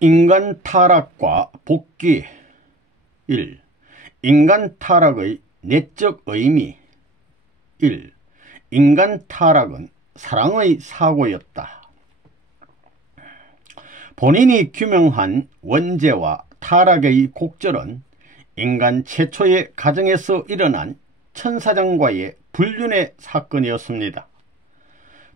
인간 타락과 복귀. 1. 인간 타락의 내적 의미. 1. 인간 타락은 사랑의 사고였다. 본인이 규명한 원죄와 타락의 곡절은 인간 최초의 가정에서 일어난 천사장과의 불륜의 사건이었습니다.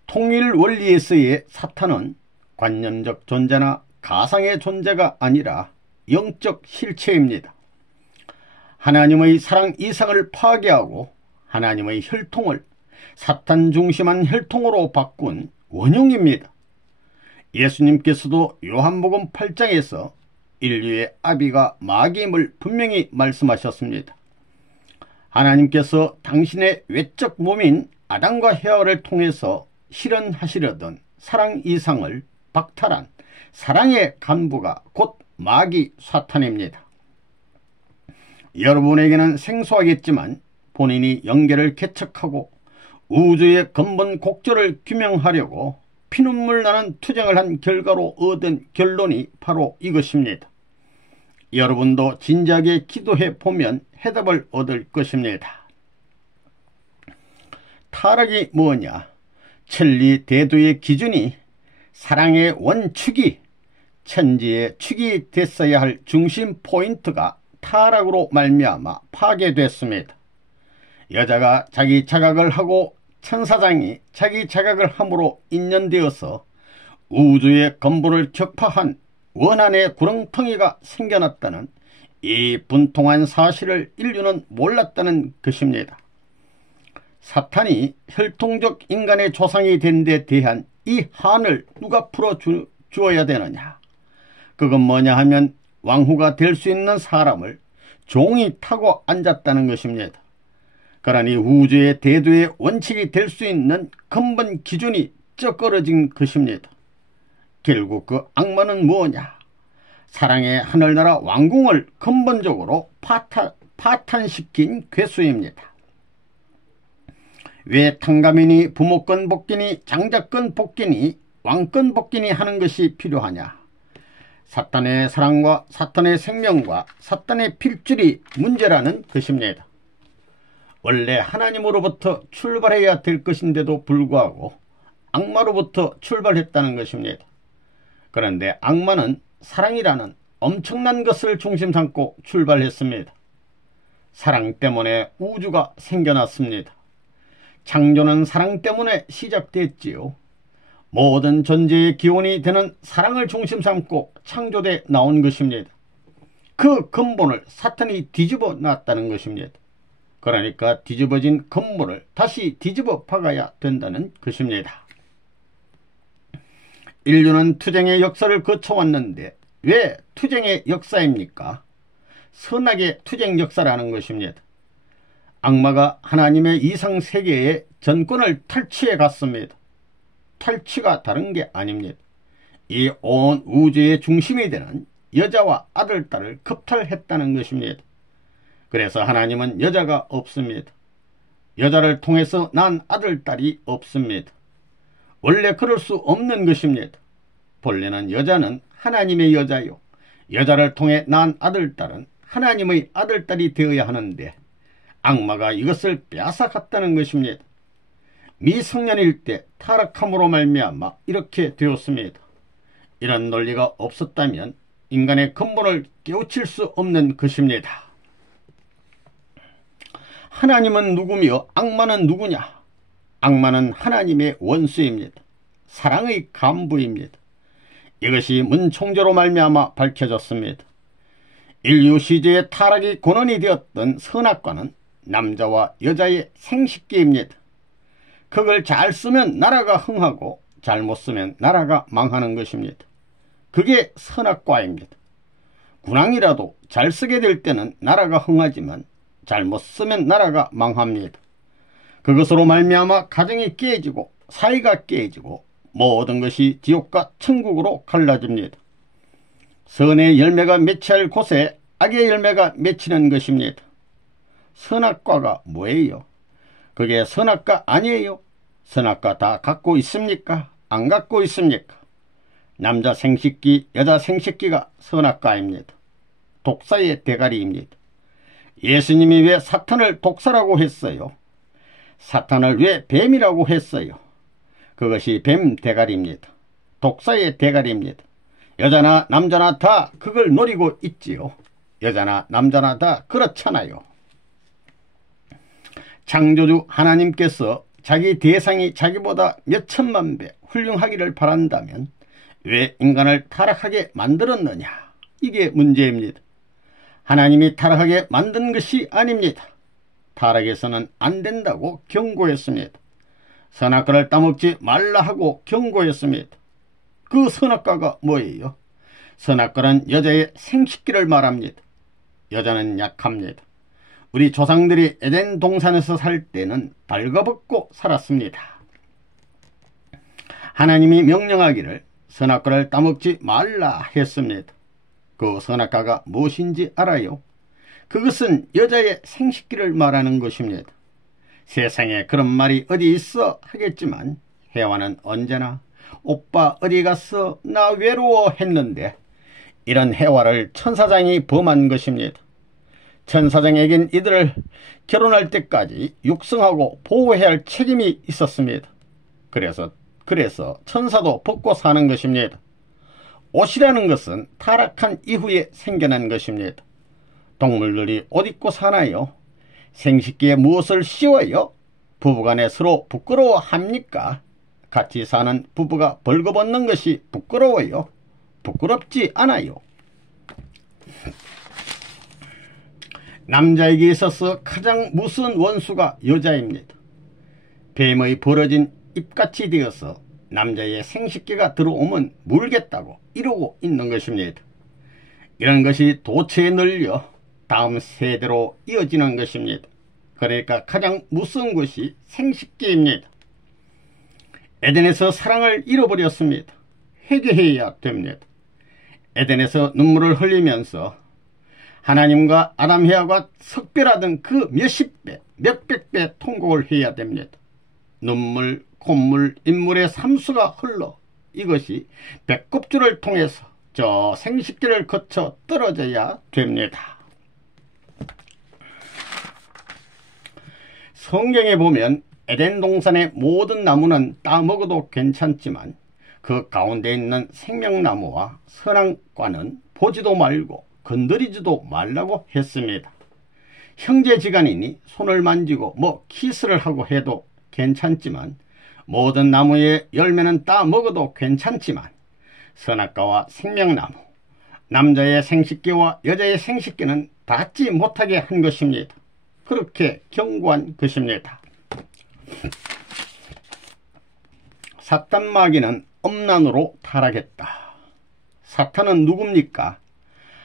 통일 원리에서의 사탄은 관념적 존재나 가상의 존재가 아니라 영적 실체입니다. 하나님의 사랑 이상을 파괴하고 하나님의 혈통을 사탄 중심한 혈통으로 바꾼 원흉입니다. 예수님께서도 요한복음 8장에서 인류의 아비가 마귀임을 분명히 말씀하셨습니다. 하나님께서 당신의 외적 몸인 아담과 헤아를 통해서 실현하시려던 사랑 이상을 박탈한 사랑의 간부가 곧 마귀 사탄입니다. 여러분에게는 생소하겠지만 본인이 영계를 개척하고 우주의 근본 곡절을 규명하려고 피눈물 나는 투쟁을 한 결과로 얻은 결론이 바로 이것입니다. 여러분도 진지하게 기도해 보면 해답을 얻을 것입니다. 타락이 뭐냐? 천리 대도의 기준이 사랑의 원축이 천지의 축이 됐어야 할 중심 포인트가 타락으로 말미암아 파괴됐습니다. 여자가 자기 자각을 하고 천사장이 자기 자각을 함으로 인연되어서 우주의 근본을 격파한 원한의 구렁텅이가 생겨났다는 이 분통한 사실을 인류는 몰랐다는 것입니다. 사탄이 혈통적 인간의 조상이 된 데 대한 이 한을 누가 풀어주어야 되느냐? 그건 뭐냐 하면 왕후가 될 수 있는 사람을 종이 타고 앉았다는 것입니다. 그러니 우주의 대도의 원칙이 될 수 있는 근본 기준이 쩍걸어진 것입니다. 결국 그 악마는 뭐냐? 사랑의 하늘나라 왕궁을 근본적으로 파탄시킨 괴수입니다. 왜 탕감이니 부모권 복귀니 장자권 복귀니 왕권 복귀니 하는 것이 필요하냐? 사탄의 사랑과 사탄의 생명과 사탄의 필줄이 문제라는 것입니다. 원래 하나님으로부터 출발해야 될 것인데도 불구하고 악마로부터 출발했다는 것입니다. 그런데 악마는 사랑이라는 엄청난 것을 중심 삼고 출발했습니다. 사랑 때문에 우주가 생겨났습니다. 창조는 사랑 때문에 시작됐지요. 모든 존재의 기원이 되는 사랑을 중심 삼고 창조돼 나온 것입니다. 그 근본을 사탄이 뒤집어 놨다는 것입니다. 그러니까 뒤집어진 근본을 다시 뒤집어 박아야 된다는 것입니다. 인류는 투쟁의 역사를 거쳐왔는데 왜 투쟁의 역사입니까? 선악의 투쟁 역사라는 것입니다. 악마가 하나님의 이상세계의 전권을 탈취해 갔습니다. 탈취가 다른 게 아닙니다. 이 온 우주의 중심이 되는 여자와 아들, 딸을 겁탈했다는 것입니다. 그래서 하나님은 여자가 없습니다. 여자를 통해서 난 아들, 딸이 없습니다. 원래 그럴 수 없는 것입니다. 본래는 여자는 하나님의 여자요, 여자를 통해 난 아들, 딸은 하나님의 아들, 딸이 되어야 하는데 악마가 이것을 빼앗아갔다는 것입니다. 미성년일 때 타락함으로 말미암아 이렇게 되었습니다. 이런 논리가 없었다면 인간의 근본을 깨우칠 수 없는 것입니다. 하나님은 누구며 악마는 누구냐? 악마는 하나님의 원수입니다. 사랑의 간부입니다. 이것이 문총조로 말미암아 밝혀졌습니다. 인류 시대의 타락이 근원이 되었던 선악과는 남자와 여자의 생식기입니다. 그걸 잘 쓰면 나라가 흥하고 잘못 쓰면 나라가 망하는 것입니다. 그게 선악과입니다. 군왕이라도 잘 쓰게 될 때는 나라가 흥하지만 잘못 쓰면 나라가 망합니다. 그것으로 말미암아 가정이 깨지고 사회가 깨지고 모든 것이 지옥과 천국으로 갈라집니다. 선의 열매가 맺혀야 할 곳에 악의 열매가 맺히는 것입니다. 선악과가 뭐예요? 그게 선악과 아니에요? 선악과 다 갖고 있습니까? 안 갖고 있습니까? 남자 생식기, 여자 생식기가 선악과입니다. 독사의 대가리입니다. 예수님이 왜 사탄을 독사라고 했어요? 사탄을 왜 뱀이라고 했어요? 그것이 뱀 대가리입니다. 독사의 대가리입니다. 여자나 남자나 다 그걸 노리고 있지요. 여자나 남자나 다 그렇잖아요. 창조주 하나님께서 자기 대상이 자기보다 몇천만 배 훌륭하기를 바란다면 왜 인간을 타락하게 만들었느냐? 이게 문제입니다. 하나님이 타락하게 만든 것이 아닙니다. 타락해서는 안 된다고 경고했습니다. 선악과를 따먹지 말라 하고 경고했습니다. 그 선악과가 뭐예요? 선악과는 여자의 생식기를 말합니다. 여자는 약합니다. 우리 조상들이 에덴 동산에서 살 때는 발가벗고 살았습니다. 하나님이 명령하기를 선악과를 따먹지 말라 했습니다. 그 선악과가 무엇인지 알아요? 그것은 여자의 생식기를 말하는 것입니다. 세상에 그런 말이 어디 있어 하겠지만 해와는 언제나 오빠 어디 갔어? 나 외로워 했는데 이런 해와를 천사장이 범한 것입니다. 천사장에겐 이들을 결혼할 때까지 육성하고 보호해야 할 책임이 있었습니다. 그래서 천사도 벗고 사는 것입니다. 옷이라는 것은 타락한 이후에 생겨난 것입니다. 동물들이 옷 입고 사나요? 생식기에 무엇을 씌워요? 부부간에 서로 부끄러워합니까? 같이 사는 부부가 벌거벗는 것이 부끄러워요? 부끄럽지 않아요. 남자에게 있어서 가장 무서운 원수가 여자입니다. 뱀의 벌어진 입같이 되어서 남자의 생식기가 들어오면 물겠다고 이러고 있는 것입니다. 이런 것이 도처에 널려 다음 세대로 이어지는 것입니다. 그러니까 가장 무서운 것이 생식기입니다. 에덴에서 사랑을 잃어버렸습니다. 회개해야 됩니다. 에덴에서 눈물을 흘리면서 하나님과 아담 해와가 석별하던 그 몇십 배, 몇백 배 통곡을 해야 됩니다. 눈물, 콧물, 인물의 삼수가 흘러 이것이 배꼽줄을 통해서 저 생식기를 거쳐 떨어져야 됩니다. 성경에 보면 에덴 동산의 모든 나무는 따먹어도 괜찮지만 그 가운데 있는 생명나무와 선악과는 보지도 말고 건드리지도 말라고 했습니다. 형제지간이니 손을 만지고 키스를 하고 해도 괜찮지만 모든 나무의 열매는 따 먹어도 괜찮지만 선악과와 생명나무, 남자의 생식기와 여자의 생식기는 닿지 못하게 한 것입니다. 그렇게 경고한 것입니다. 사탄 마귀는 엄난으로 타락했다. 사탄은 누굽니까?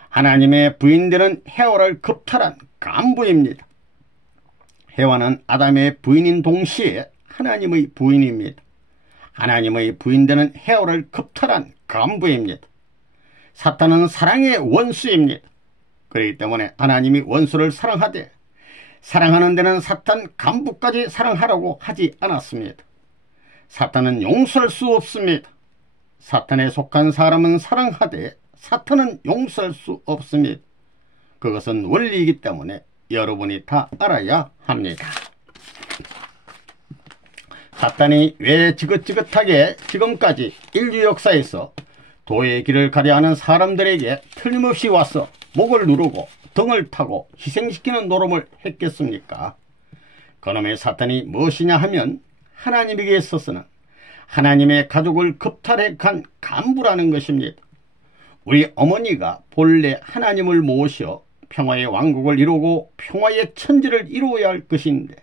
하나님의 부인되는 해와를 겁탈한 간부입니다. 해와는 아담의 부인인 동시에 하나님의 부인입니다. 하나님의 부인되는 해와를 겁탈한 간부입니다. 사탄은 사랑의 원수입니다. 그렇기 때문에 하나님이 원수를 사랑하되 사랑하는 데는 사탄 간부까지 사랑하라고 하지 않았습니다. 사탄은 용서할 수 없습니다. 사탄에 속한 사람은 사랑하되 사탄은 용서할 수 없습니다. 그것은 원리이기 때문에 여러분이 다 알아야 합니다. 사탄이 왜 지긋지긋하게 지금까지 인류 역사에서 도의 길을 가려 하는 사람들에게 틀림없이 와서 목을 누르고 등을 타고 희생시키는 노름을 했겠습니까? 그놈의 사탄이 무엇이냐 하면 하나님에게 있어서는 하나님의 가족을 겁탈해 간 간부라는 것입니다. 우리 어머니가 본래 하나님을 모셔 평화의 왕국을 이루고 평화의 천지를 이루어야 할 것인데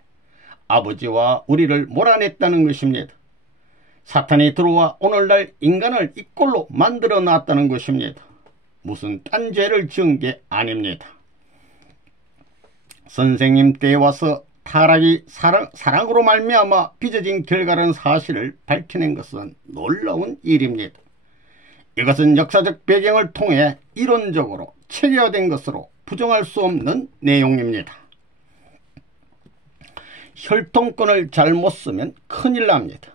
아버지와 우리를 몰아냈다는 것입니다. 사탄이 들어와 오늘날 인간을 이 꼴로 만들어 놨다는 것입니다. 무슨 딴 죄를 지은 게 아닙니다. 선생님 때에 와서 타락이 사랑으로 말미암아 빚어진 결과라는 사실을 밝혀낸 것은 놀라운 일입니다. 이것은 역사적 배경을 통해 이론적으로 체계화된 것으로 부정할 수 없는 내용입니다. 혈통권을 잘못 쓰면 큰일 납니다.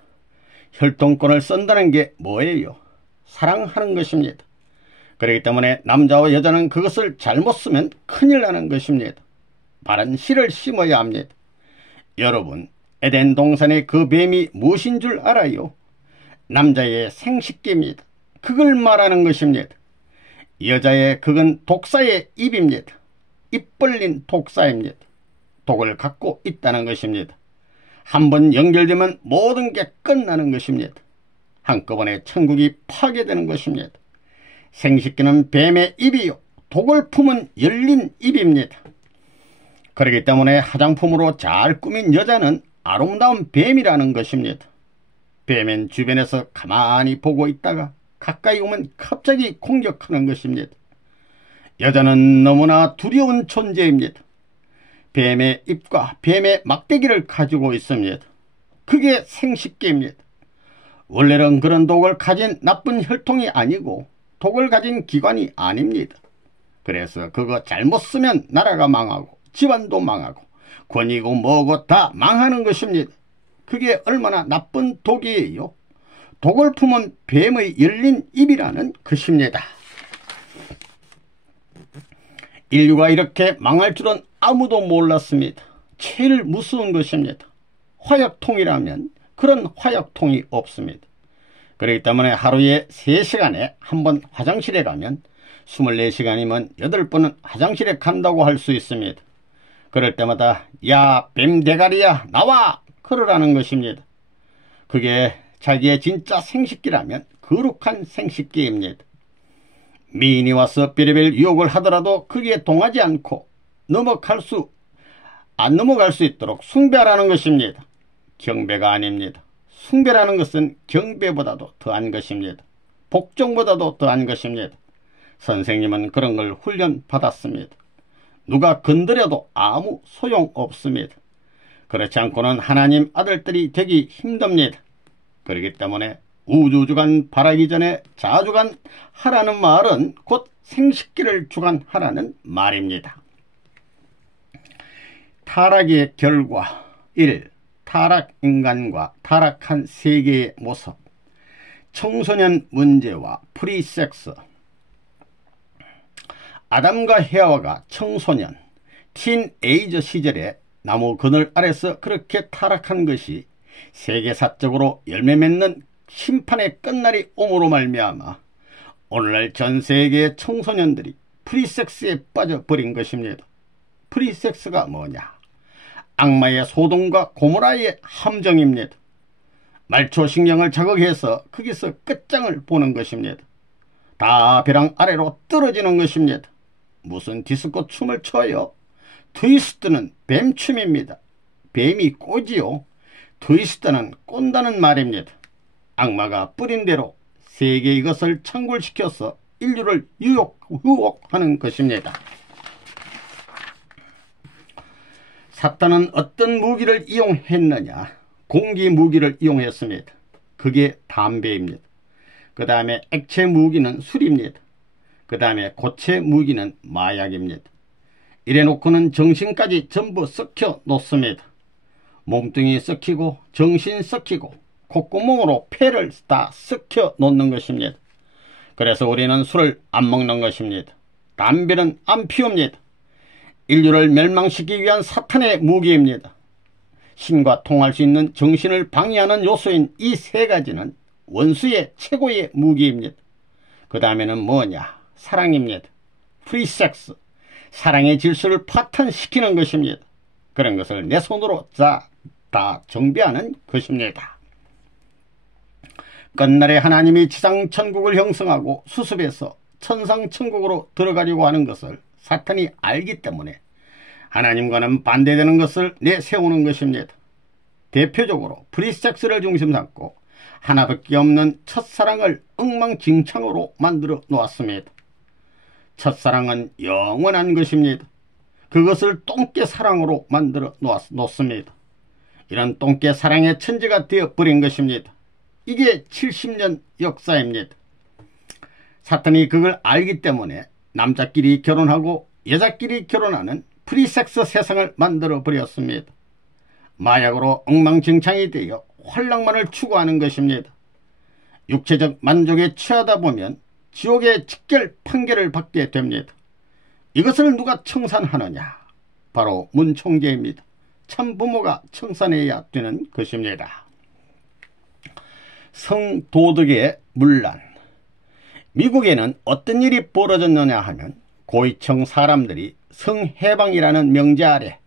혈통권을 쓴다는 게 뭐예요? 사랑하는 것입니다. 그렇기 때문에 남자와 여자는 그것을 잘못 쓰면 큰일 나는 것입니다. 바른 씨를 심어야 합니다. 여러분, 에덴 동산의 그 뱀이 무엇인 줄 알아요? 남자의 생식기입니다. 그걸 말하는 것입니다. 여자의 그건 독사의 입입니다. 입 벌린 독사입니다. 독을 갖고 있다는 것입니다. 한번 연결되면 모든 게 끝나는 것입니다. 한꺼번에 천국이 파괴되는 것입니다. 생식기는 뱀의 입이요, 독을 품은 열린 입입니다. 그렇기 때문에 화장품으로 잘 꾸민 여자는 아름다운 뱀이라는 것입니다. 뱀은 주변에서 가만히 보고 있다가 가까이 오면 갑자기 공격하는 것입니다. 여자는 너무나 두려운 존재입니다. 뱀의 입과 뱀의 막대기를 가지고 있습니다. 그게 생식기입니다. 원래는 그런 독을 가진 나쁜 혈통이 아니고 독을 가진 기관이 아닙니다. 그래서 그거 잘못 쓰면 나라가 망하고 집안도 망하고 권위고 뭐고 다 망하는 것입니다. 그게 얼마나 나쁜 독이에요. 독을 품은 뱀의 열린 입이라는 것입니다. 인류가 이렇게 망할 줄은 아무도 몰랐습니다. 제일 무서운 것입니다. 화약통이라면 그런 화약통이 없습니다. 그렇기 때문에 하루에 3시간에 한 번 화장실에 가면 24시간이면 8번은 화장실에 간다고 할 수 있습니다. 그럴 때마다 야 뱀대가리야 나와 그러라는 것입니다. 그게 자기의 진짜 생식기라면 거룩한 생식기입니다. 미인이 와서 별의별 유혹을 하더라도 그게 동하지 않고 안 넘어갈 수 있도록 숭배하라는 것입니다. 경배가 아닙니다. 숭배라는 것은 경배보다도 더한 것입니다. 복종보다도 더한 것입니다. 선생님은 그런 걸 훈련받았습니다. 누가 건드려도 아무 소용없습니다. 그렇지 않고는 하나님 아들들이 되기 힘듭니다. 그렇기 때문에 우주주간 바라기 전에 자주간 하라는 말은 곧 생식기를 주관하라는 말입니다. 타락의 결과 1. 타락인간과 타락한 세계의 모습. 청소년 문제와 프리섹스. 아담과 헤아와가 청소년, 틴에이저 시절에 나무 그늘 아래서 그렇게 타락한 것이 세계사적으로 열매 맺는 심판의 끝날이 옴으로 말미암아 오늘날 전 세계의 청소년들이 프리섹스에 빠져버린 것입니다. 프리섹스가 뭐냐? 악마의 소돔과 고모라의 함정입니다. 말초신경을 자극해서 거기서 끝장을 보는 것입니다. 다 벼랑 아래로 떨어지는 것입니다. 무슨 디스코 춤을 춰요? 트위스트는 뱀춤입니다. 뱀이 꼬지요. 트위스트는 꼰다는 말입니다. 악마가 뿌린 대로 세계 이것을 창궐시켜서 인류를 유혹하는 것입니다. 사탄은 어떤 무기를 이용했느냐? 공기 무기를 이용했습니다. 그게 담배입니다. 그 다음에 액체 무기는 술입니다. 그 다음에 고체 무기는 마약입니다. 이래 놓고는 정신까지 전부 썩혀 놓습니다. 몸뚱이 썩히고 정신 썩히고 콧구멍으로 폐를 다 썩혀 놓는 것입니다. 그래서 우리는 술을 안 먹는 것입니다. 담배는 안 피웁니다. 인류를 멸망시키기 위한 사탄의 무기입니다. 신과 통할 수 있는 정신을 방해하는 요소인 이 3가지는 원수의 최고의 무기입니다. 그 다음에는 뭐냐? 사랑입니다. 프리섹스, 사랑의 질서를 파탄시키는 것입니다. 그런 것을 내 손으로 다 정비하는 것입니다. 끝날에 하나님이 지상천국을 형성하고 수습해서 천상천국으로 들어가려고 하는 것을 사탄이 알기 때문에 하나님과는 반대되는 것을 내세우는 것입니다. 대표적으로 프리섹스를 중심 삼고 하나밖에 없는 첫사랑을 엉망진창으로 만들어 놓았습니다. 첫사랑은 영원한 것입니다. 그것을 똥개 사랑으로 만들어 놓습니다. 이런 똥개 사랑의 천지가 되어버린 것입니다. 이게 70년 역사입니다. 사탄이 그걸 알기 때문에 남자끼리 결혼하고 여자끼리 결혼하는 프리섹스 세상을 만들어 버렸습니다. 마약으로 엉망진창이 되어 활락만을 추구하는 것입니다. 육체적 만족에 취하다 보면 지옥의 직결 판결을 받게 됩니다. 이것을 누가 청산하느냐? 바로 문총재입니다. 참부모가 청산해야 되는 것입니다. 성도덕의 문란. 미국에는 어떤 일이 벌어졌느냐 하면 고위층 사람들이 성해방이라는 명제 아래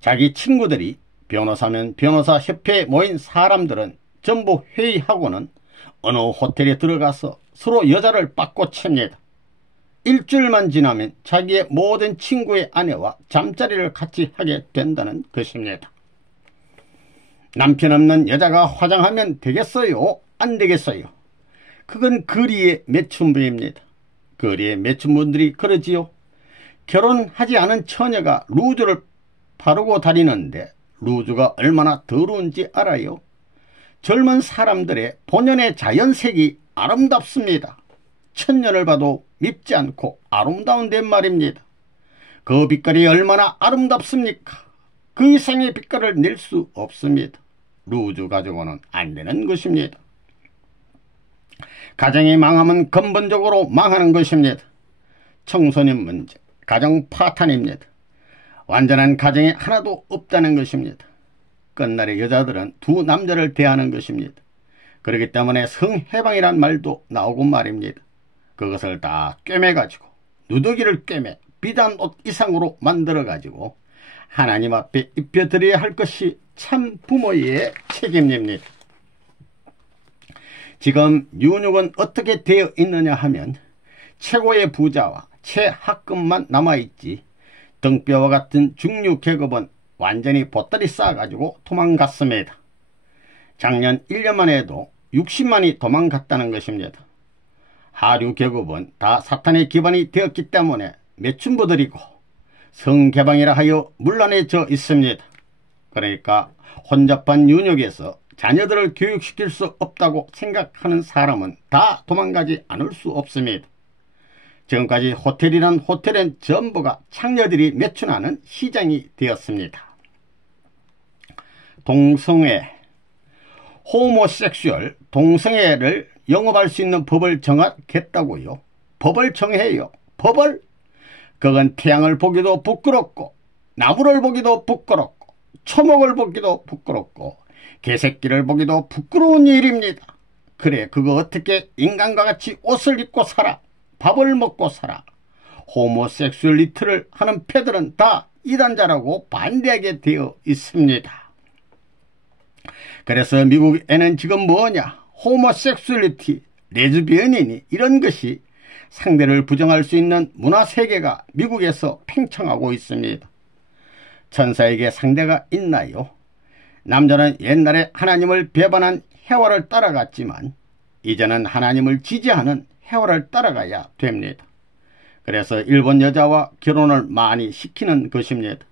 자기 친구들이 변호사면 변호사 협회에 모인 사람들은 전부 회의하고는 어느 호텔에 들어가서 서로 여자를 빠꾸 칩니다. 일주일만 지나면 자기의 모든 친구의 아내와 잠자리를 같이 하게 된다는 것입니다. 남편 없는 여자가 화장하면 되겠어요? 안 되겠어요? 그건 거리의 매춘부입니다. 거리의 매춘분들이 그러지요. 결혼하지 않은 처녀가 루즈를 바르고 다니는데 루즈가 얼마나 더러운지 알아요? 젊은 사람들의 본연의 자연색이 아름답습니다. 천년을 봐도 밉지 않고 아름다운데 말입니다. 그 빛깔이 얼마나 아름답습니까? 그 이상의 빛깔을 낼 수 없습니다. 루즈 가지고는 안 되는 것입니다. 가정이 망하면 근본적으로 망하는 것입니다. 청소년 문제, 가정 파탄입니다. 완전한 가정이 하나도 없다는 것입니다. 끝날에 여자들은 두 남자를 대하는 것입니다. 그렇기 때문에 성해방이란 말도 나오고 말입니다. 그것을 다 꿰매가지고 누더기를 꿰매 비단 옷 이상으로 만들어가지고 하나님 앞에 입혀드려야 할 것이 참 부모의 책임입니다. 지금 윤육은 어떻게 되어 있느냐 하면 최고의 부자와 최하급만 남아있지 등뼈와 같은 중류 계급은 완전히 보따리 쌓아가지고 도망갔습니다. 작년 1년만 해도 60만이 도망갔다는 것입니다. 하류 계급은 다 사탄의 기반이 되었기 때문에 매춘부들이고 성개방이라 하여 문란해져 있습니다. 그러니까 혼잡한 윤역에서 자녀들을 교육시킬 수 없다고 생각하는 사람은 다 도망가지 않을 수 없습니다. 지금까지 호텔이란 호텔은 전부가 창녀들이 매춘하는 시장이 되었습니다. 동성애, 호모섹슈얼, 동성애를 영업할 수 있는 법을 정하겠다고요? 법을 정해요. 법을? 그건 태양을 보기도 부끄럽고 나무를 보기도 부끄럽고 초목을 보기도 부끄럽고 개새끼를 보기도 부끄러운 일입니다. 그래, 그거 어떻게 인간과 같이 옷을 입고 살아? 밥을 먹고 살아? 호모섹슈얼리티를 하는 패들은 다 이단자라고 반대하게 되어 있습니다. 그래서 미국에는 지금 뭐냐? 호모섹슈얼리티, 레즈비언이니 이런 것이 상대를 부정할 수 있는 문화세계가 미국에서 팽창하고 있습니다. 천사에게 상대가 있나요? 남자는 옛날에 하나님을 배반한 해와를 따라갔지만 이제는 하나님을 지지하는 해와를 따라가야 됩니다. 그래서 일본 여자와 결혼을 많이 시키는 것입니다.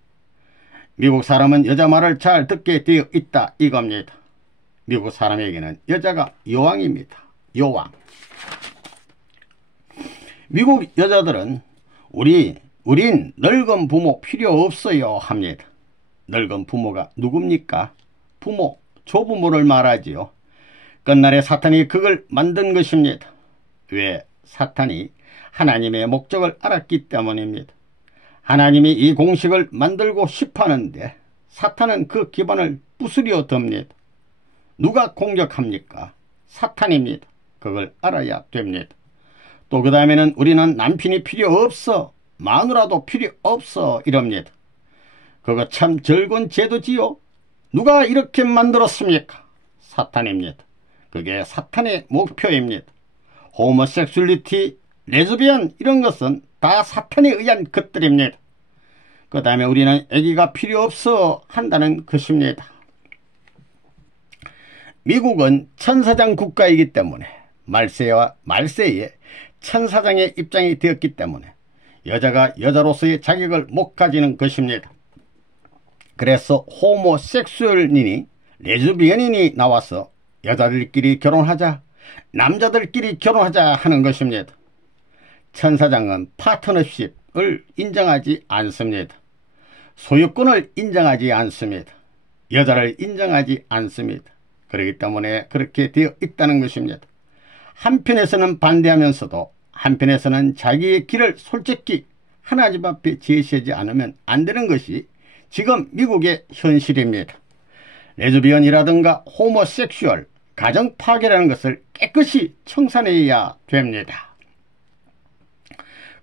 미국 사람은 여자 말을 잘 듣게 되어 있다 이겁니다. 미국 사람에게는 여자가 여왕입니다. 여왕. 미국 여자들은 우린 늙은 부모 필요 없어요 합니다. 늙은 부모가 누굽니까? 부모, 조부모를 말하지요. 끝날에 사탄이 그걸 만든 것입니다. 왜? 사탄이 하나님의 목적을 알았기 때문입니다. 하나님이 이 공식을 만들고 싶어하는데 사탄은 그 기반을 부수려 듭니다. 누가 공격합니까? 사탄입니다. 그걸 알아야 됩니다. 또 그 다음에는 우리는 남편이 필요 없어, 마누라도 필요 없어 이럽니다. 그거 참 절군 제도지요. 누가 이렇게 만들었습니까? 사탄입니다. 그게 사탄의 목표입니다. 호모섹슈얼리티, 레즈비언 이런 것은 다 사탄에 의한 것들입니다. 그 다음에 우리는 아기가 필요 없어 한다는 것입니다. 미국은 천사장 국가이기 때문에 말세에 천사장의 입장이 되었기 때문에 여자가 여자로서의 자격을 못 가지는 것입니다. 그래서 호모섹슈얼이니 레즈비언인이 나와서 여자들끼리 결혼하자, 남자들끼리 결혼하자 하는 것입니다. 천사장은 파트너십을 인정하지 않습니다. 소유권을 인정하지 않습니다. 여자를 인정하지 않습니다. 그렇기 때문에 그렇게 되어 있다는 것입니다. 한편에서는 반대하면서도 한편에서는 자기의 길을 솔직히 하나님 앞에 제시하지 않으면 안 되는 것이 지금 미국의 현실입니다. 레즈비언이라든가 호모섹슈얼, 가정 파괴라는 것을 깨끗이 청산해야 됩니다.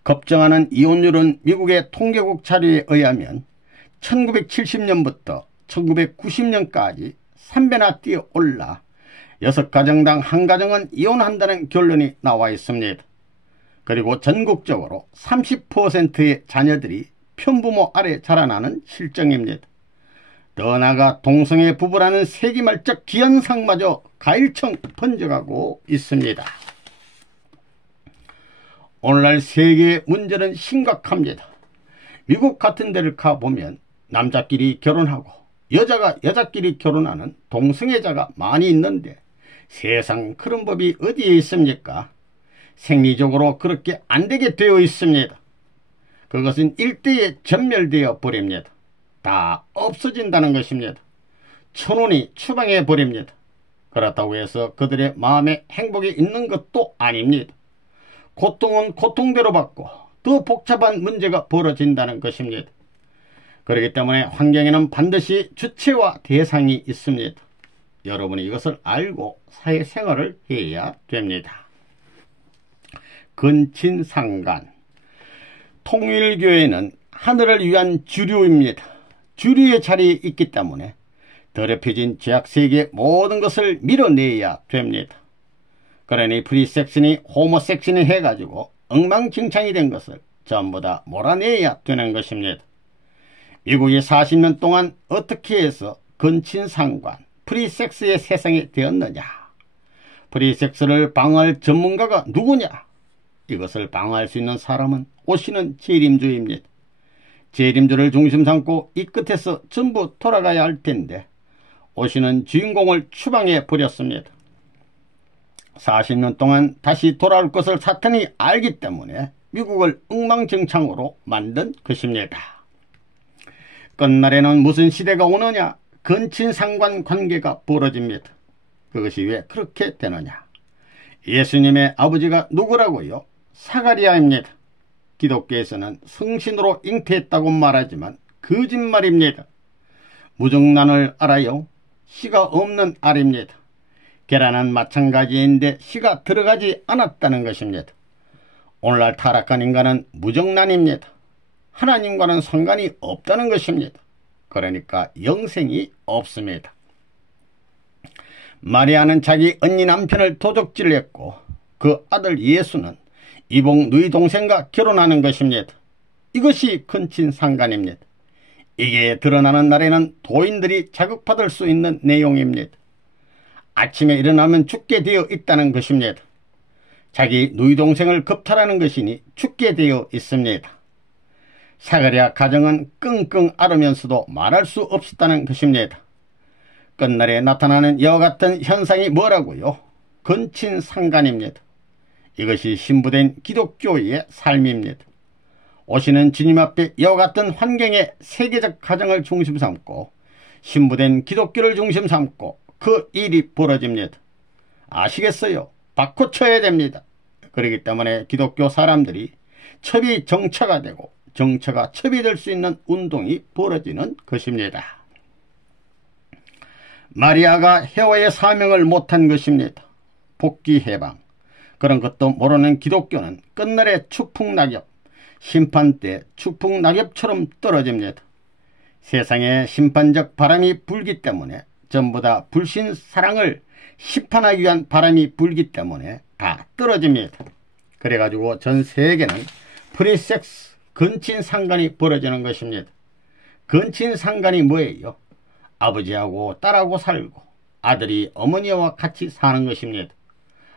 급증하는 이혼율은 미국의 통계국 자료에 의하면 1970년부터 1990년까지 3배나 뛰어올라 6가정당 1가정은 이혼한다는 결론이 나와 있습니다. 그리고 전국적으로 30%의 자녀들이 편부모 아래 자라나는 실정입니다. 더 나아가 동성애 부부라는 세기말적 기현상마저 가일청 번져가고 있습니다. 오늘날 세계의 문제는 심각합니다. 미국 같은 데를 가보면 남자끼리 결혼하고 여자가 여자끼리 결혼하는 동성애자가 많이 있는데 세상 그런 법이 어디에 있습니까? 생리적으로 그렇게 안 되게 되어 있습니다. 그것은 일대에 전멸되어 버립니다. 다 없어진다는 것입니다. 천운이 추방해 버립니다. 그렇다고 해서 그들의 마음에 행복이 있는 것도 아닙니다. 고통은 고통대로 받고 더 복잡한 문제가 벌어진다는 것입니다. 그렇기 때문에 환경에는 반드시 주체와 대상이 있습니다. 여러분이 이것을 알고 사회생활을 해야 됩니다. 근친상간. 통일교회는 하늘을 위한 주류입니다. 주류의 자리에 있기 때문에 더럽혀진 죄악세계의 모든 것을 밀어내야 됩니다. 그러니 프리섹슨이 호모섹슨이 해가지고 엉망진창이 된 것을 전부 다 몰아내야 되는 것입니다. 미국이 40년 동안 어떻게 해서 근친상관, 프리섹스의 세상이 되었느냐? 프리섹스를 방어할 전문가가 누구냐? 이것을 방어할 수 있는 사람은 오시는 재림주입니다. 재림주를 중심 삼고 이 끝에서 전부 돌아가야 할 텐데 오시는 주인공을 추방해 버렸습니다. 40년 동안 다시 돌아올 것을 사탄이 알기 때문에 미국을 엉망진창으로 만든 것입니다. 끝날에는 무슨 시대가 오느냐? 근친상관 관계가 벌어집니다. 그것이 왜 그렇게 되느냐? 예수님의 아버지가 누구라고요? 사가리아입니다. 기독교에서는 성신으로 잉태했다고 말하지만 거짓말입니다. 무정란을 알아요? 씨가 없는 알입니다. 계란은 마찬가지인데 씨가 들어가지 않았다는 것입니다. 오늘날 타락한 인간은 무정란입니다. 하나님과는 상관이 없다는 것입니다. 그러니까 영생이 없습니다. 마리아는 자기 언니 남편을 도적질했고 그 아들 예수는 이복 누이 동생과 결혼하는 것입니다. 이것이 근친상간입니다. 이게 드러나는 날에는 도인들이 자극받을 수 있는 내용입니다. 아침에 일어나면 죽게 되어 있다는 것입니다. 자기 누이 동생을 겁탈하는 것이니 죽게 되어 있습니다. 사가랴 가정은 끙끙 앓으면서도 말할 수 없었다는 것입니다. 끝날에 나타나는 이와 같은 현상이 뭐라고요? 근친상간입니다. 이것이 신부된 기독교의 삶입니다. 오시는 주님 앞에 이와 같은 환경의 세계적 가정을 중심 삼고 신부된 기독교를 중심 삼고 그 일이 벌어집니다. 아시겠어요? 바꿔쳐야 됩니다. 그렇기 때문에 기독교 사람들이 첩이 정처가 되고 정처가 첩이 될 수 있는 운동이 벌어지는 것입니다. 마리아가 해와의 사명을 못한 것입니다. 복귀 해방. 그런 것도 모르는 기독교는 끝날에 축풍낙엽, 심판 때 축풍낙엽처럼 떨어집니다. 세상에 심판적 바람이 불기 때문에 전부 다 불신 사랑을 심판하기 위한 바람이 불기 때문에 다 떨어집니다. 그래가지고 전 세계는 프리섹스, 근친상간이 벌어지는 것입니다. 근친상간이 뭐예요? 아버지하고 딸하고 살고 아들이 어머니와 같이 사는 것입니다.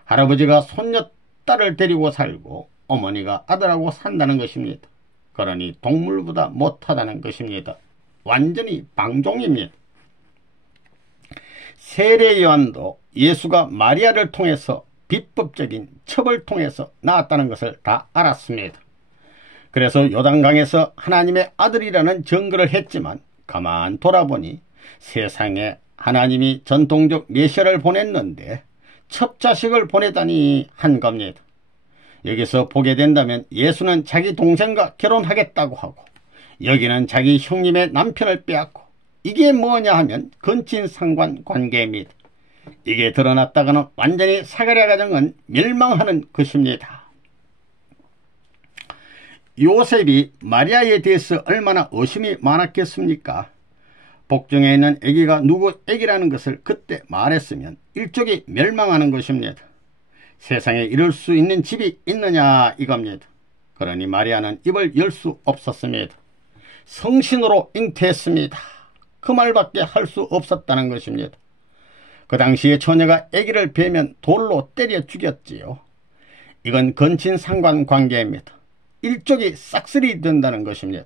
할아버지가 손녀 딸을 데리고 살고 어머니가 아들하고 산다는 것입니다. 그러니 동물보다 못하다는 것입니다. 완전히 방종입니다. 세례 요한도 예수가 마리아를 통해서 비법적인 첩을 통해서 나왔다는 것을 다 알았습니다. 그래서 요단강에서 하나님의 아들이라는 증거를 했지만 가만 돌아보니 세상에 하나님이 전통적 메시아를 보냈는데 첫 자식을 보내다니 한 겁니다. 여기서 보게 된다면 예수는 자기 동생과 결혼하겠다고 하고 여기는 자기 형님의 남편을 빼앗고 이게 뭐냐 하면 근친상관 관계입니다. 이게 드러났다가는 완전히 사가랴 가정은 멸망하는 것입니다. 요셉이 마리아에 대해서 얼마나 의심이 많았겠습니까? 복중에 있는 아기가 누구 아기라는 것을 그때 말했으면 일족이 멸망하는 것입니다. 세상에 이럴 수 있는 집이 있느냐 이겁니다. 그러니 마리아는 입을 열 수 없었습니다. 성신으로 잉태했습니다. 그 말밖에 할 수 없었다는 것입니다. 그 당시에 처녀가 아기를 베면 돌로 때려 죽였지요. 이건 근친상관 관계입니다. 일족이 싹쓸이 된다는 것입니다.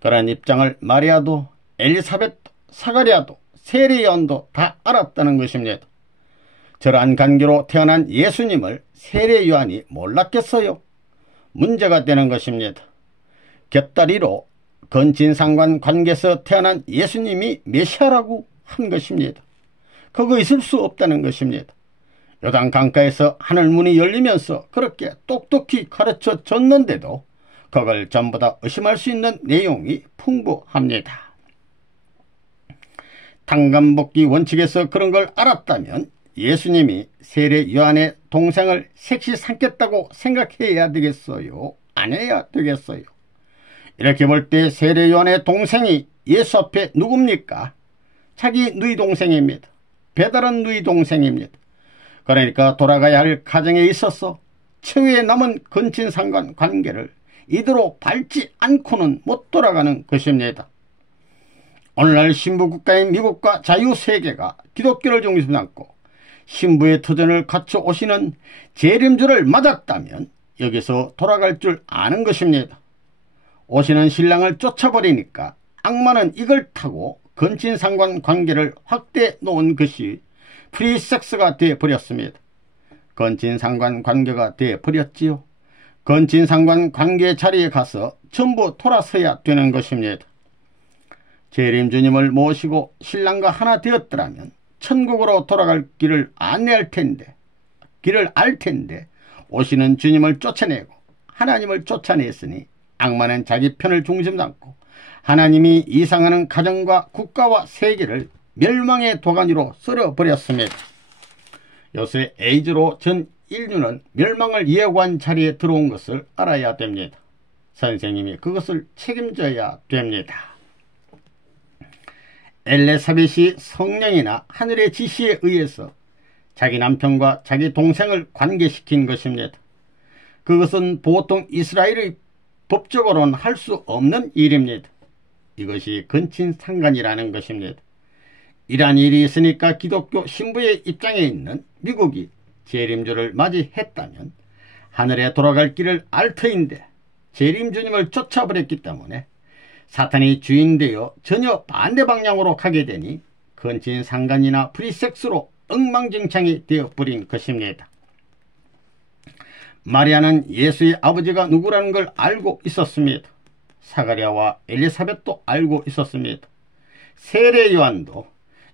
그런 입장을 마리아도 엘리사벳도 사가랴도 세례요한도 다 알았다는 것입니다. 저러한 관계로 태어난 예수님을 세례요한이 몰랐겠어요? 문제가 되는 것입니다. 곁다리로 근친상관 관계에서 태어난 예수님이 메시아라고 한 것입니다. 그거 있을 수 없다는 것입니다. 요단 강가에서 하늘문이 열리면서 그렇게 똑똑히 가르쳐 줬는데도 그걸 전부 다 의심할 수 있는 내용이 풍부합니다. 당간복귀 원칙에서 그런 걸 알았다면 예수님이 세례 요한의 동생을 색시 삼겠다고 생각해야 되겠어요? 안 해야 되겠어요? 이렇게 볼 때 세례 요한의 동생이 예수 앞에 누굽니까? 자기 누이 동생입니다. 배다른 누이 동생입니다. 그러니까 돌아가야 할 가정에 있어서 최후에 남은 근친상관 관계를 이대로 밟지 않고는 못 돌아가는 것입니다. 오늘날 신부국가인 미국과 자유세계가 기독교를 중심으로 삼고 신부의 터전을 갖춰 오시는 재림주를 맞았다면 여기서 돌아갈 줄 아는 것입니다. 오시는 신랑을 쫓아버리니까 악마는 이걸 타고 근친상관 관계를 확대해 놓은 것이 프리섹스가 되어버렸습니다. 근친상관 관계가 되어버렸지요. 근친상관 관계 자리에 가서 전부 돌아서야 되는 것입니다. 재림주님을 모시고 신랑과 하나 되었더라면 천국으로 돌아갈 길을 안내할 텐데, 길을 알 텐데 오시는 주님을 쫓아내고 하나님을 쫓아냈으니 악마는 자기 편을 중심 삼고 하나님이 이상하는 가정과 국가와 세계를 멸망의 도가니로 썰어버렸습니다. 요새 에이즈로 전 인류는 멸망을 예고한 자리에 들어온 것을 알아야 됩니다. 선생님이 그것을 책임져야 됩니다. 엘리사벳이 성령이나 하늘의 지시에 의해서 자기 남편과 자기 동생을 관계시킨 것입니다. 그것은 보통 이스라엘의 법적으로는 할 수 없는 일입니다. 이것이 근친상간이라는 것입니다. 이러한 일이 있으니까 기독교 신부의 입장에 있는 미국이 재림주를 맞이했다면 하늘에 돌아갈 길을 알 터인데 재림주님을 쫓아버렸기 때문에 사탄이 주인되어 전혀 반대 방향으로 가게 되니 근친상간이나 프리섹스로 엉망진창이 되어버린 것입니다. 마리아는 예수의 아버지가 누구라는 걸 알고 있었습니다. 사가랴와 엘리사벳도 알고 있었습니다. 세례 요한도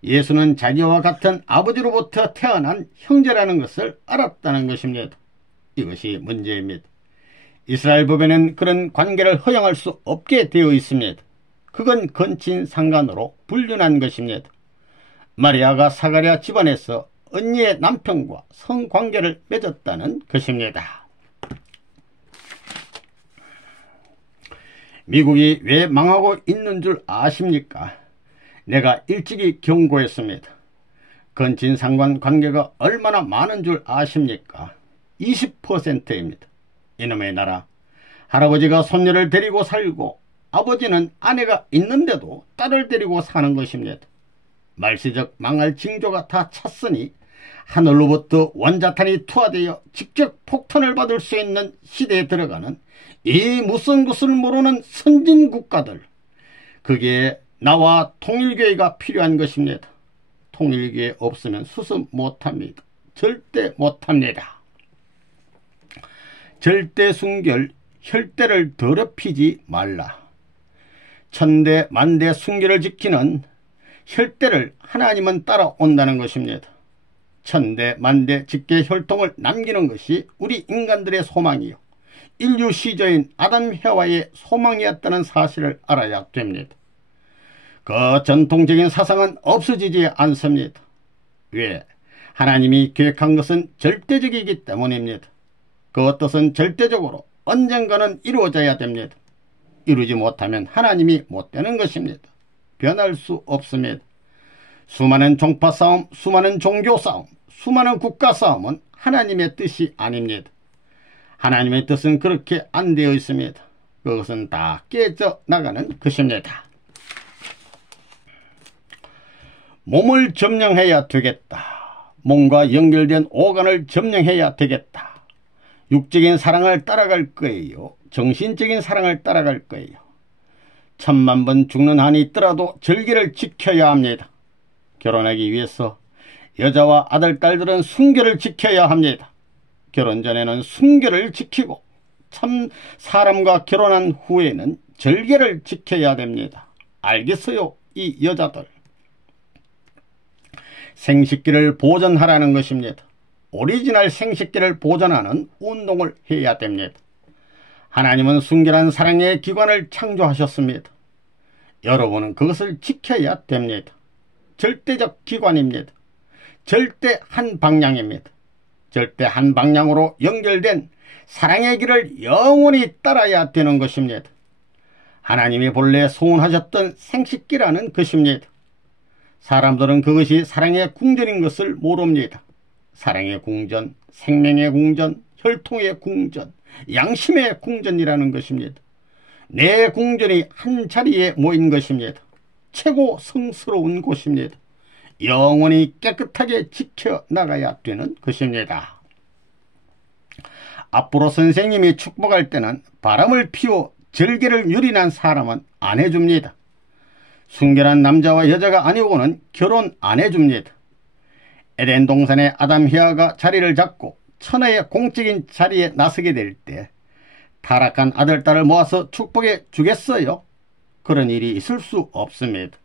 예수는 자기와 같은 아버지로부터 태어난 형제라는 것을 알았다는 것입니다. 이것이 문제입니다. 이스라엘 법에는 그런 관계를 허용할 수 없게 되어 있습니다. 그건 근친상간으로 불륜한 것입니다. 마리아가 사가랴 집안에서 언니의 남편과 성관계를 맺었다는 것입니다. 미국이 왜 망하고 있는 줄 아십니까? 내가 일찍이 경고했습니다. 근친상관 관계가 얼마나 많은 줄 아십니까? 20%입니다. 이놈의 나라, 할아버지가 손녀를 데리고 살고 아버지는 아내가 있는데도 딸을 데리고 사는 것입니다. 말세적 망할 징조가 다 찼으니 하늘로부터 원자탄이 투하되어 직접 폭탄을 받을 수 있는 시대에 들어가는 이 무슨 것을 모르는 선진국가들, 그게 나와 통일교회가 필요한 것입니다. 통일교회 없으면 수습 못합니다. 절대 못합니다. 절대 순결, 혈대를 더럽히지 말라. 천대 만대 순결을 지키는 혈대를 하나님은 따라온다는 것입니다. 천대 만대 직계 혈통을 남기는 것이 우리 인간들의 소망이요, 인류 시저인 아담 해와의 소망이었다는 사실을 알아야 됩니다. 그 전통적인 사상은 없어지지 않습니다. 왜? 하나님이 계획한 것은 절대적이기 때문입니다. 그 뜻은 절대적으로 언젠가는 이루어져야 됩니다. 이루지 못하면 하나님이 못 되는 것입니다. 변할 수 없습니다. 수많은 종파 싸움, 수많은 종교 싸움, 수많은 국가 싸움은 하나님의 뜻이 아닙니다. 하나님의 뜻은 그렇게 안 되어 있습니다. 그것은 다 깨져 나가는 것입니다. 몸을 점령해야 되겠다. 몸과 연결된 오간을 점령해야 되겠다. 육적인 사랑을 따라갈 거예요? 정신적인 사랑을 따라갈 거예요? 1000만 번 죽는 한이 있더라도 절개를 지켜야 합니다. 결혼하기 위해서 여자와 아들, 딸들은 순결을 지켜야 합니다. 결혼 전에는 순결을 지키고 참 사람과 결혼한 후에는 절개를 지켜야 됩니다. 알겠어요, 이 여자들? 생식기를 보존하라는 것입니다. 오리지널 생식기를 보존하는 운동을 해야 됩니다. 하나님은 순결한 사랑의 기관을 창조하셨습니다. 여러분은 그것을 지켜야 됩니다. 절대적 기관입니다. 절대 한 방향입니다. 절대 한 방향으로 연결된 사랑의 길을 영원히 따라야 되는 것입니다. 하나님이 본래 소원하셨던 생식기라는 것입니다. 사람들은 그것이 사랑의 궁전인 것을 모릅니다. 사랑의 궁전, 생명의 궁전, 혈통의 궁전, 양심의 궁전이라는 것입니다. 내 궁전이 한 자리에 모인 것입니다. 최고 성스러운 곳입니다. 영원히 깨끗하게 지켜나가야 되는 것입니다. 앞으로 선생님이 축복할 때는 바람을 피워 절개를 유린한 사람은 안 해줍니다. 순결한 남자와 여자가 아니고는 결혼 안 해줍니다. 에덴 동산의 아담 헤아가 자리를 잡고 천하의 공적인 자리에 나서게 될 때 타락한 아들, 딸을 모아서 축복해 주겠어요? 그런 일이 있을 수 없습니다.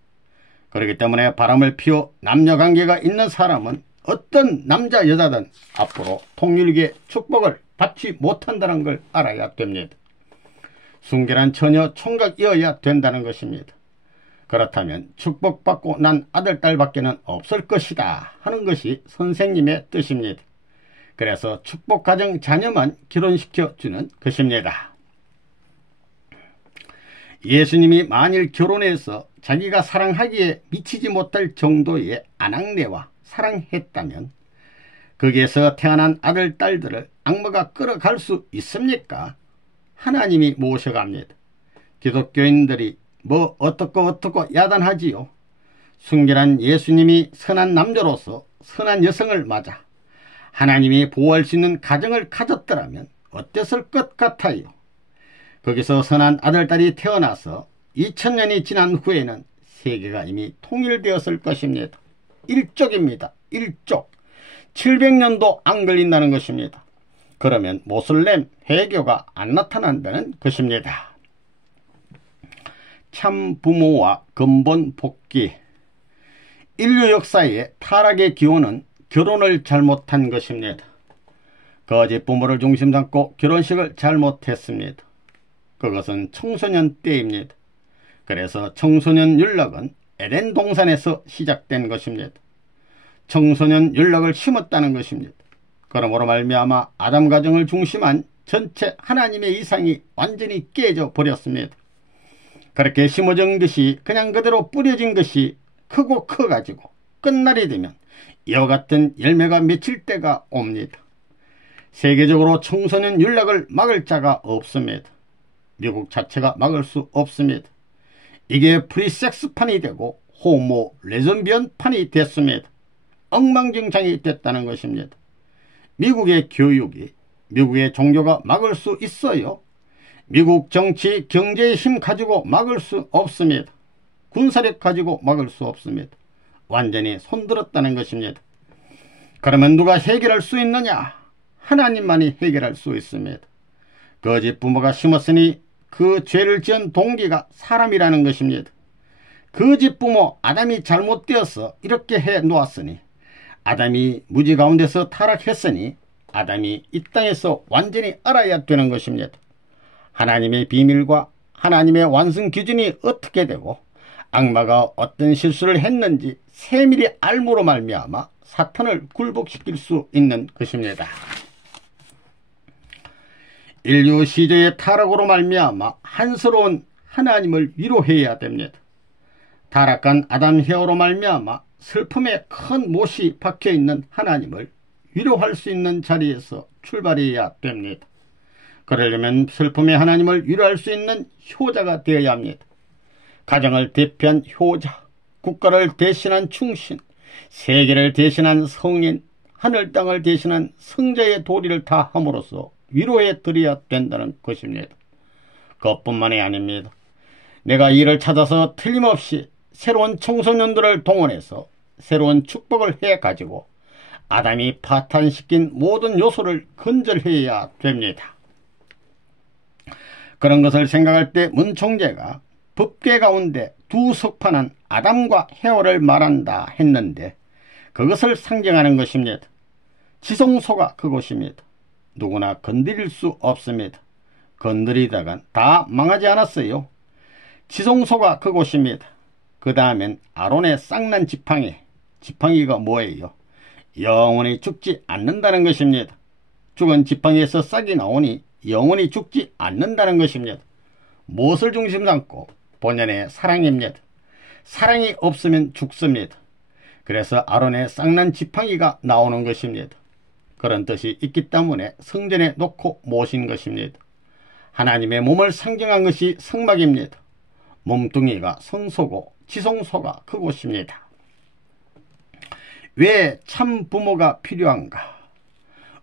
그렇기 때문에 바람을 피워 남녀관계가 있는 사람은 어떤 남자, 여자든 앞으로 통일계 축복을 받지 못한다는 걸 알아야 됩니다. 순결한 처녀 총각이어야 된다는 것입니다. 그렇다면 축복받고 난 아들, 딸밖에는 없을 것이다 하는 것이 선생님의 뜻입니다. 그래서 축복가정 자녀만 결혼시켜주는 것입니다. 예수님이 만일 결혼해서 자기가 사랑하기에 미치지 못할 정도의 아낙네와 사랑했다면 거기에서 태어난 아들, 딸들을 악마가 끌어갈 수 있습니까? 하나님이 모셔갑니다. 기독교인들이 뭐 어떻고 야단하지요. 순결한 예수님이 선한 남자로서 선한 여성을 맞아 하나님이 보호할 수 있는 가정을 가졌더라면 어땠을 것 같아요. 거기서 선한 아들, 딸이 태어나서 2000년이 지난 후에는 세계가 이미 통일되었을 것입니다. 일족입니다. 일족. 700년도 안 걸린다는 것입니다. 그러면 모슬렘 해교가 안 나타난다는 것입니다. 참 부모와 근본 복귀. 인류 역사의 타락의 기원은 결혼을 잘못한 것입니다. 거짓 부모를 중심 삼고 결혼식을 잘못했습니다. 그것은 청소년 때입니다. 그래서 청소년 윤락은 에덴 동산에서 시작된 것입니다. 청소년 윤락을 심었다는 것입니다. 그러므로 말미암아 아담 가정을 중심한 전체 하나님의 이상이 완전히 깨져 버렸습니다. 그렇게 심어진 것이 그냥 그대로 뿌려진 것이 크고 커가지고 끝날이 되면 이와 같은 열매가 맺힐 때가 옵니다. 세계적으로 청소년 윤락을 막을 자가 없습니다. 미국 자체가 막을 수 없습니다. 이게 프리섹스판이 되고 호모 레즈비언판이 됐습니다. 엉망진창이 됐다는 것입니다. 미국의 교육이, 미국의 종교가 막을 수 있어요? 미국 정치, 경제의 힘 가지고 막을 수 없습니다. 군사력 가지고 막을 수 없습니다. 완전히 손들었다는 것입니다. 그러면 누가 해결할 수 있느냐? 하나님만이 해결할 수 있습니다. 거짓 부모가 심었으니 그 죄를 지은 동기가 사람이라는 것입니다. 거짓 부모 아담이 잘못되어서 이렇게 해 놓았으니 아담이 무지 가운데서 타락했으니 아담이 이 땅에서 완전히 알아야 되는 것입니다. 하나님의 비밀과 하나님의 완성 기준이 어떻게 되고 악마가 어떤 실수를 했는지 세밀히 알므로 말미암아 사탄을 굴복시킬 수 있는 것입니다. 인류 시대의 타락으로 말미암아 한스러운 하나님을 위로해야 됩니다. 타락한 아담 헤어로 말미암아 슬픔에 큰 못이 박혀있는 하나님을 위로할 수 있는 자리에서 출발해야 됩니다. 그러려면 슬픔의 하나님을 위로할 수 있는 효자가 되어야 합니다. 가정을 대표한 효자, 국가를 대신한 충신, 세계를 대신한 성인, 하늘 땅을 대신한 성자의 도리를 다 함으로써 위로해 드려야 된다는 것입니다. 그것뿐만이 아닙니다. 내가 이를 찾아서 틀림없이 새로운 청소년들을 동원해서 새로운 축복을 해가지고 아담이 파탄시킨 모든 요소를 건절해야 됩니다. 그런 것을 생각할 때 문 총재가 법궤 가운데 두 석판한 아담과 헤어를 말한다 했는데 그것을 상징하는 것입니다. 지성소가 그곳입니다. 누구나 건드릴 수 없습니다. 건드리다간 다 망하지 않았어요. 지성소가 그곳입니다. 그 다음엔 아론의 쌍난 지팡이. 지팡이가 뭐예요? 영원히 죽지 않는다는 것입니다. 죽은 지팡이에서 싹이 나오니 영원히 죽지 않는다는 것입니다. 무엇을 중심 삼고? 본연의 사랑입니다. 사랑이 없으면 죽습니다. 그래서 아론의 쌍난 지팡이가 나오는 것입니다. 그런 뜻이 있기 때문에 성전에 놓고 모신 것입니다. 하나님의 몸을 상징한 것이 성막입니다. 몸뚱이가 성소고 지성소가 그곳입니다. 왜 참 부모가 필요한가?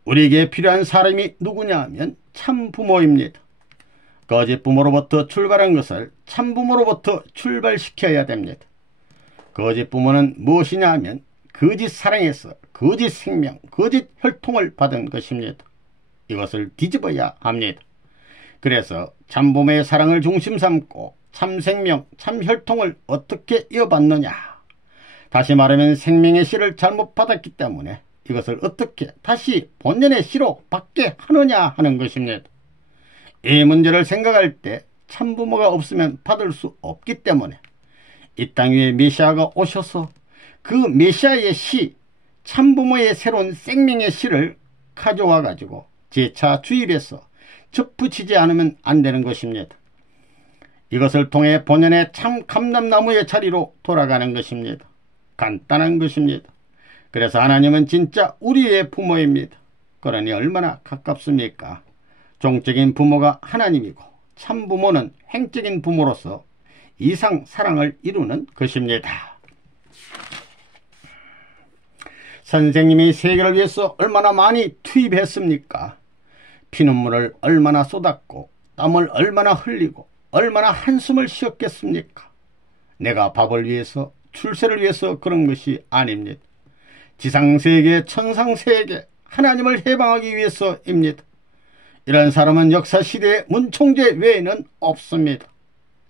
우리에게 필요한 사람이 누구냐 하면 참 부모입니다. 거짓 부모로부터 출발한 것을 참 부모로부터 출발시켜야 됩니다. 거짓 부모는 무엇이냐 하면 거짓 사랑에서 거짓 생명, 거짓 혈통을 받은 것입니다. 이것을 뒤집어야 합니다. 그래서 참 부모의 사랑을 중심 삼고 참 생명, 참 혈통을 어떻게 이어받느냐. 다시 말하면 생명의 씨를 잘못 받았기 때문에 이것을 어떻게 다시 본연의 씨로 받게 하느냐 하는 것입니다. 이 문제를 생각할 때 참부모가 없으면 받을 수 없기 때문에 이 땅 위에 메시아가 오셔서 그 메시아의 씨, 참부모의 새로운 생명의 씨를 가져와 가지고 재차 주입해서 접붙이지 않으면 안 되는 것입니다. 이것을 통해 본연의 참 감람나무의 자리로 돌아가는 것입니다. 간단한 것입니다. 그래서 하나님은 진짜 우리의 부모입니다. 그러니 얼마나 가깝습니까? 종적인 부모가 하나님이고 참부모는 횡적인 부모로서 이상 사랑을 이루는 것입니다. 선생님이 세계를 위해서 얼마나 많이 투입했습니까? 피눈물을 얼마나 쏟았고 땀을 얼마나 흘리고 얼마나 한숨을 쉬었겠습니까? 내가 밥을 위해서 출세를 위해서 그런 것이 아닙니다. 지상세계 천상세계 하나님을 해방하기 위해서입니다. 이런 사람은 역사시대의 문총재 외에는 없습니다.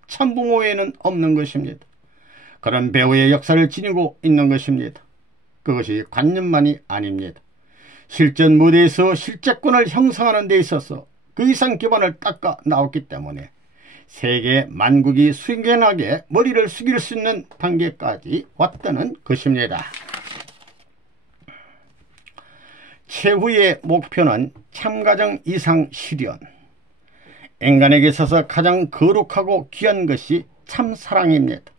참부모 외에는 없는 것입니다. 그런 배우의 역사를 지니고 있는 것입니다. 그것이 관념만이 아닙니다. 실전 무대에서 실제권을 형성하는 데 있어서 그 이상 기반을 닦아 나왔기 때문에 세계 만국이 숙연하게 머리를 숙일 수 있는 단계까지 왔다는 것입니다. 최후의 목표는 참가정 이상 실현. 인간에게 있어서 가장 거룩하고 귀한 것이 참사랑입니다.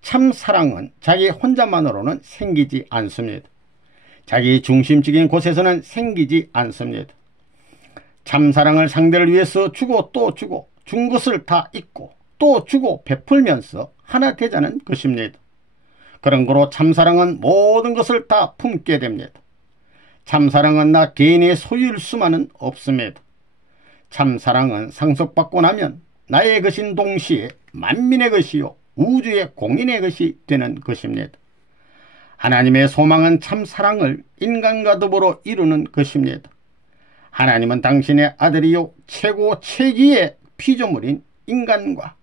참사랑은 자기 혼자만으로는 생기지 않습니다. 자기 중심적인 곳에서는 생기지 않습니다. 참사랑을 상대를 위해서 주고 또 주고 준 것을 다 잊고 또 주고 베풀면서 하나 되자는 것입니다. 그런 거로 참사랑은 모든 것을 다 품게 됩니다. 참사랑은 나 개인의 소유일 수만은 없습니다. 참사랑은 상속받고 나면 나의 것인 동시에 만민의 것이요 우주의 공인의 것이 되는 것입니다. 하나님의 소망은 참사랑을 인간과 더불어 이루는 것입니다. 하나님은 당신의 아들이요 최고 최기의 피조물인 인간과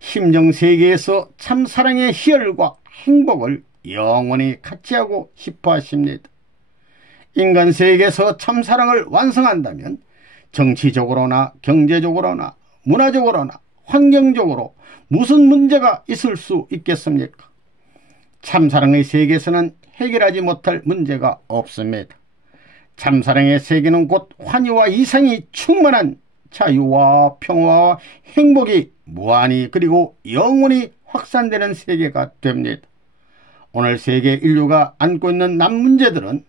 심정세계에서 참사랑의 희열과 행복을 영원히 같이 하고 싶어 하십니다. 인간 세계에서 참사랑을 완성한다면 정치적으로나 경제적으로나 문화적으로나 환경적으로 무슨 문제가 있을 수 있겠습니까? 참사랑의 세계에서는 해결하지 못할 문제가 없습니다. 참사랑의 세계는 곧 환희와 이상이 충만한 자유와 평화와 행복이 무한히 그리고 영원히 확산되는 세계가 됩니다. 오늘 세계 인류가 안고 있는 남 문제들은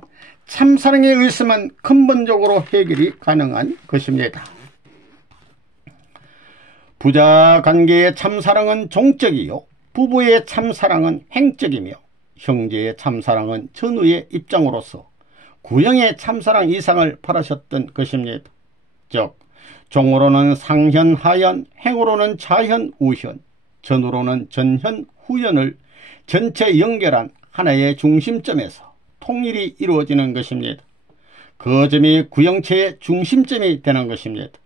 참사랑에 의해서만 근본적으로 해결이 가능한 것입니다. 부자 관계의 참사랑은 종적이요, 부부의 참사랑은 행적이며 형제의 참사랑은 전우의 입장으로서 구형의 참사랑 이상을 바라셨던 것입니다. 즉 종으로는 상현, 하현, 행으로는 좌현, 우현, 전으로는 전현, 후현을 전체 연결한 하나의 중심점에서 통일이 이루어지는 것입니다. 그 점이 구형체의 중심점이 되는 것입니다.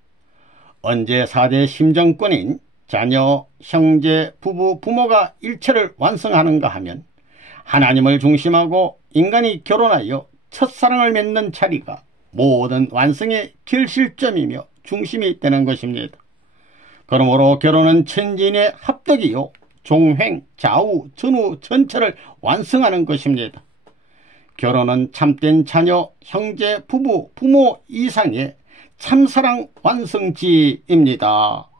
언제 4대 심정권인 자녀, 형제, 부부, 부모가 일체를 완성하는가 하면 하나님을 중심하고 인간이 결혼하여 첫사랑을 맺는 자리가 모든 완성의 결실점이며 중심이 되는 것입니다. 그러므로 결혼은 천지인의 합덕이요, 종횡, 좌우, 전후 전체를 완성하는 것입니다. 결혼은 참된 자녀, 형제, 부부, 부모 이상의 참사랑 완성지입니다.